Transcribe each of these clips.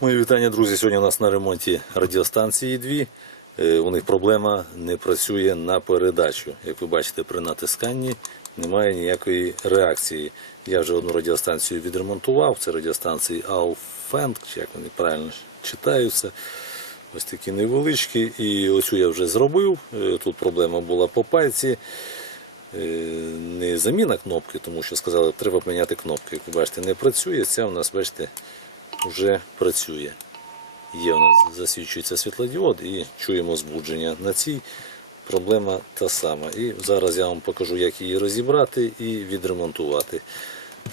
Мої вітання, друзі. Сьогодні у нас на ремонті радіостанції дві. Е, У них проблема не працює на передачу. Як ви бачите, при натисканні немає ніякої реакції. Я вже одну радіостанцію відремонтував. Це радіостанції Ауфенк, чи як вони правильно читаються. Ось такі невеличкі. І оцю я вже зробив. Е, Тут проблема була по пайці. Е, Не заміна кнопки, тому що сказали, що треба поміняти кнопки. Як ви бачите, не працює. Ця у нас, бачите, вже працює. Є у нас засвічується світлодіод і чуємо збудження. На цій проблема та сама. І зараз я вам покажу, як її розібрати і відремонтувати.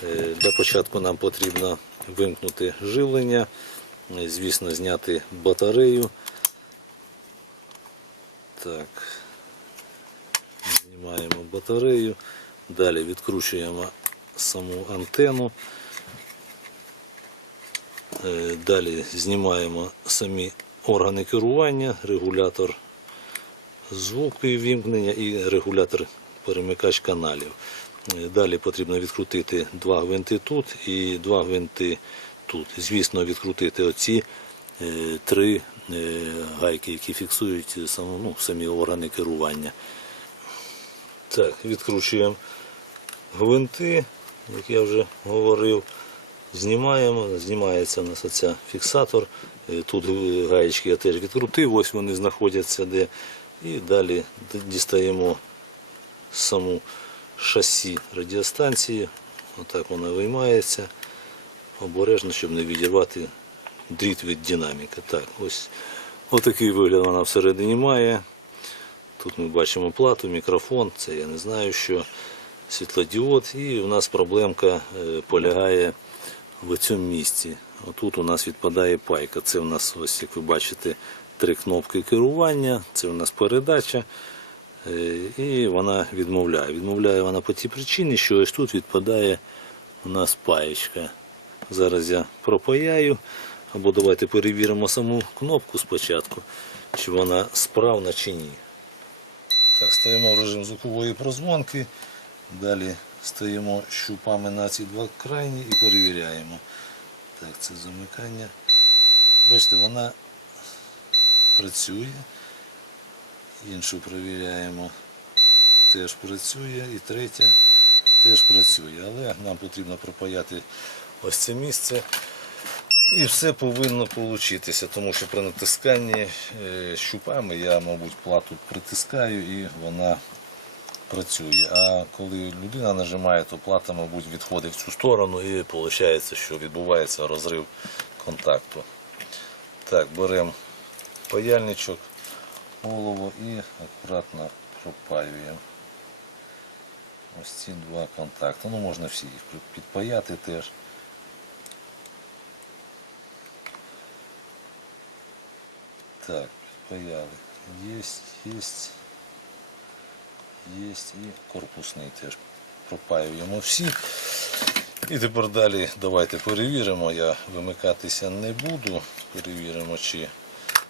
Е, Для початку нам потрібно вимкнути живлення, звісно, зняти батарею. Так. Знімаємо батарею. Далі відкручуємо саму антенну. Е, Далі знімаємо самі органи керування, регулятор звуку і вімкнення і регулятор перемикач каналів. Е, Далі потрібно відкрутити два гвинти тут і два гвинти тут. Звісно, відкрутити оці е, три гайки, які фіксують саму, ну, самі органи керування. Так, відкручуємо гвинти, як я вже говорив. Знімаємо, знімається у нас оця фіксатор. Е, Тут гаєчки я теж відкрутив, ось вони знаходяться де. І далі дістаємо саму шасі радіостанції. Отак вона виймається. Обережно, щоб не відірвати дріт від динаміка. Так, ось отакий вигляд вона всередині має. Тут ми бачимо плату, мікрофон, це я не знаю що, світлодіод. І у нас проблемка е, полягає в цьому місці. Отут у нас відпадає пайка. Це у нас, ось як ви бачите, три кнопки керування, це у нас передача. Е, І вона відмовляє. Відмовляє вона по тій причині, що ось тут відпадає у нас паєчка. Зараз я пропаяю. Або давайте перевіримо саму кнопку спочатку, чи вона справна чи ні. Так, стоїмо в режим звукової прозвонки. Далі стоїмо щупами на ці два крайні і перевіряємо. Так, це замикання. Бачите, вона працює. Іншу перевіряємо. Теж працює. І третя теж працює. Але нам потрібно пропаяти ось це місце. І все повинно получитися, тому що при натисканні е, щупами я, мабуть, плату притискаю і вона працює. А коли людина нажимає, то плата, мабуть, відходить в цю сторону і виходить, що відбувається розрив контакту. Так, беремо паяльничок, голову і акуратно пропаюємо. Ось ці два контакти. Ну, можна всі їх підпаяти теж. Так, паяли. Есть, есть, есть і корпусний теж пропаюємо всі. І тепер далі давайте перевіримо. Я вимикатися не буду. Перевіримо, чи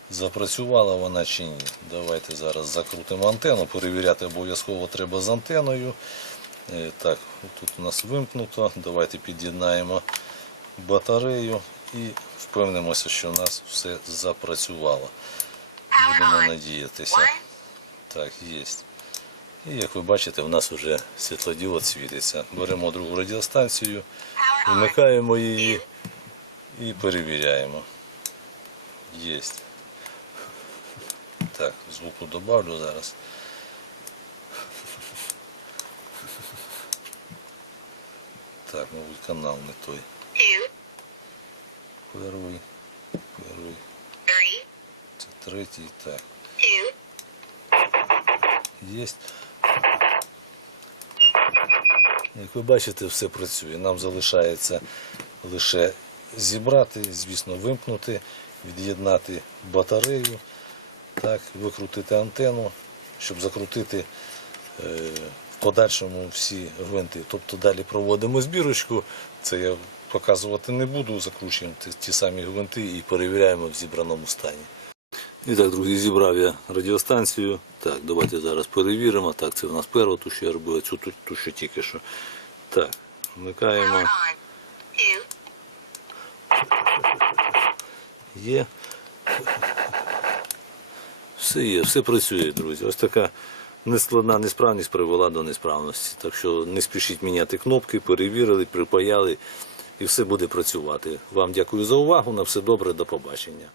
запрацювала вона чи ні. Давайте зараз закрутимо антенну. Перевіряти обов'язково треба з антеною. Е, Так, тут у нас вимкнуто. Давайте під'єднаємо батарею і впевнимося, що у нас все запрацювало. Будемо надіятися. Так, є. І як ви бачите, в нас вже світлодіод світиться. Беремо другу радіостанцію, вмикаємо її і перевіряємо. Є. Так, звуку добавлю зараз. Так, мабуть, канал не той. Перший. Перший. Це третій. Так. Є. Як ви бачите, все працює. Нам залишається лише зібрати, звісно, вимкнути, від'єднати батарею, так, викрутити антенну, щоб закрутити е, в подальшому всі гвинти. Тобто далі проводимо збірочку, це я показувати не буду, закручуємо ті, ті самі гвинти і перевіряємо в зібраному стані. І так, друзі, зібрав я радіостанцію. Так, давайте зараз перевіримо. Так, це в нас перша, ту, що я цю ту, ту, що тільки що. Так, вмикаємо. є. Все є, все працює, друзі. Ось така нескладна несправність привела до несправності. Так що не спішіть міняти кнопки, перевірили, припаяли і все буде працювати. Вам дякую за увагу. На все добре, до побачення.